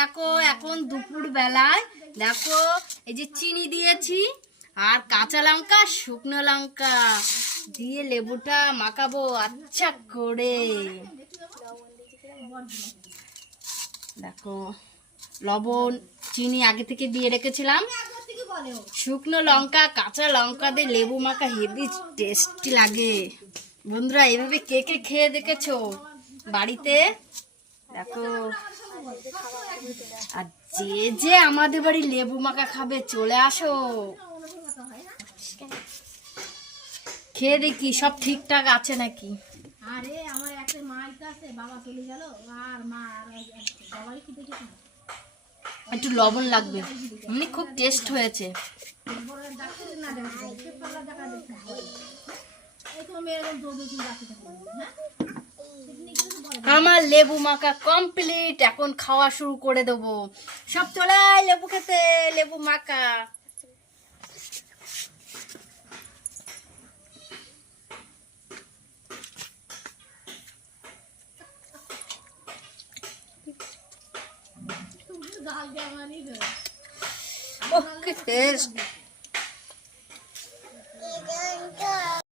দেখো এখন দুপুর বেলায় দেখো এই যে চিনি দিয়েছি আর কাঁচা লঙ্কা শুকনো লঙ্কা দিয়ে লেবুটা মাখাবো আচ্ছা করে। দেখো লবণ চিনি আগে থেকে দিয়ে রেখেছিলাম, শুকনো লঙ্কা কাঁচা লঙ্কা দিয়ে লেবু মাখা হেভি টেস্টি লাগে। বন্ধুরা এইভাবে কে কে খেয়ে দেখেছো বাড়িতে? দেখো আর যে যে আমাদের বাড়ি লেবু মাখা খাবে চলে আসো, খেয়ে দেখি সব ঠিকঠাক আছে নাকি। আরে আমার একটা মা আছে, বাবা চলে গেল আর মা আর বাবাই কি দেখেছি। একটু লবণ লাগবে, এমনি খুব টেস্ট হয়েছে। আমার লেবু মাখা কমপ্লিট, এখন খাওয়া শুরু করে দেবো। সব চলে আয় লেবু খেতে, লেবু মাখা। ওহ কি টেস্ট।